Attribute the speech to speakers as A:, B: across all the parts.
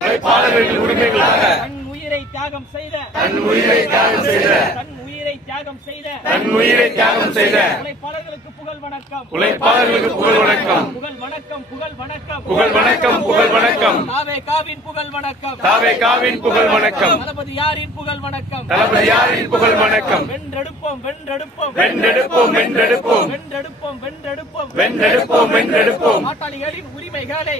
A: உழைப்பாளர்களின் உரிமைகளாக
B: தன் உயிரை தியாகம் செய்த
A: தன் உயிரை தியாகம் செய்த
B: தன் உயிரை தியாகம் செய்த
A: தன் உயிரை தியாகம் செய்த
B: உழைப்பாளர்களுக்கு புகழ் வணக்கம்.
A: உழைப்பாளர்களுக்கு புகழ் வணக்கம்.
B: புகழ் வணக்கம் புகழ் வணக்கம்.
A: புகழ் வணக்கம் புகழ் வணக்கம்.
B: தாவே காவின் புகழ் வணக்கம்.
A: தாவே காவின் புகழ் வணக்கம்.
B: தளபதி யாரின் புகழ் வணக்கம்.
A: தளபதி யாரின் புகழ் வணக்கம்.
B: வென்றெடுப்போம் வென்றெடுப்போம்.
A: வென்றெடுப்போம் வென்றெடுப்போம்.
B: வென்றெடுப்போம் வென்றெடுப்போம்.
A: வென்றெடுப்போம் வென்றெடுப்போம்.
B: பாட்டாளிகளின் உரிமைகளை.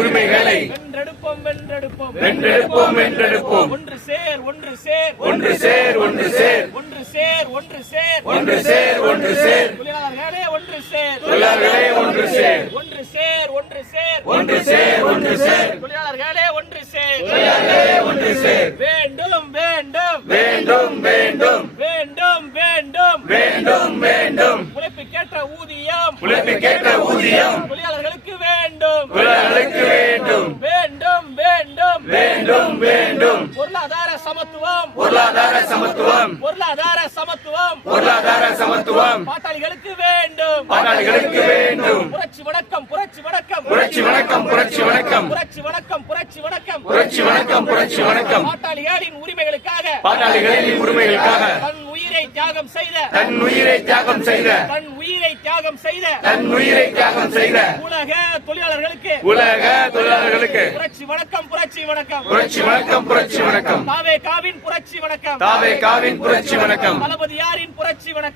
A: உரிமைகளை.
B: வென்றெடுப்போம் வென்றெடுப்போம்.
A: வென்றெடுப்போம் வென்றெடுப்போம்.
B: ஒன்று சேர் ஒன்று சேர்.
A: ஒன்று சேர் ஒன்று சேர்.
B: ஒன்று சேர் ஒன்று சேர்.
A: ஒன்று சேர் ஒன்று சேர்.
B: தொழிலாளர்களே ஒன்று சேர்.
A: தொழிலாளர்களே ஒன்று சேர்.
B: ஒன்று சேர் ஒன்று சேர்
A: ஒன்று சேர் ஒன்று சேர்.
B: தொழிலாளர்களே ஒன்று சேர்.
A: தொழிலாளர்களே ஒன்று சேர்.
B: வேண்டும் வேண்டும்.
A: வேண்டும் வேண்டும்.
B: வேண்டும் வேண்டும்.
A: வேண்டும் வேண்டும்.
B: உழைப்புக்கேற்ற ஊதியம்.
A: உழைப்புக்கேற்ற ஊதியம்.
B: தொழிலாளர்களுக்கு வேண்டும்.
A: தொழிலாளர்களுக்கு வேண்டும்.
B: வேண்டும் வேண்டும்.
A: வேண்டும் வேண்டும்.
B: பொருளாதார சமத்துவம்.
A: பொருளாதார சமத்துவம்.
B: பொருளாதார சமத்துவம்.
A: பொருளாதார சமத்துவம்
B: பாட்டாளிகளுக்கு வேண்டும்.
A: பாட்டாளிகளுக்கு வேண்டும்.
B: புரட்சி வணக்கம் புரட்சி வணக்கம்.
A: புரட்சி வணக்கம் புரட்சி வணக்கம்.
B: புரட்சி வணக்கம் புரட்சி வணக்கம்.
A: புரட்சி வணக்கம் புரட்சி வணக்கம்.
B: பாட்டாளிகளின் உரிமைகளுக்காக.
A: பாட்டாளிகளின் உரிமைகளுக்காக.
B: தன் உயிரை தியாகம் செய்த.
A: தன் உயிரை தியாகம் செய்த.
B: தன் உயிரை தியாகம் செய்த.
A: தன் உயிரை தியாகம் செய்த.
B: உலக தொழிலாளர்களுக்கு.
A: உலக தொழிலாளர்களுக்கு.
B: புரட்சி வணக்கம் புரட்சி வணக்கம்.
A: புரட்சி வணக்கம் புரட்சி வணக்கம்.
B: தாவே காவின் புரட்சி வணக்கம்.
A: தாவே காவின் புரட்சி வணக்கம்.
B: தளபதி யாரின்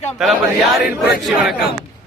B: வணக்கம்
A: தளபதி யாரின் புரட்சி வணக்கம்.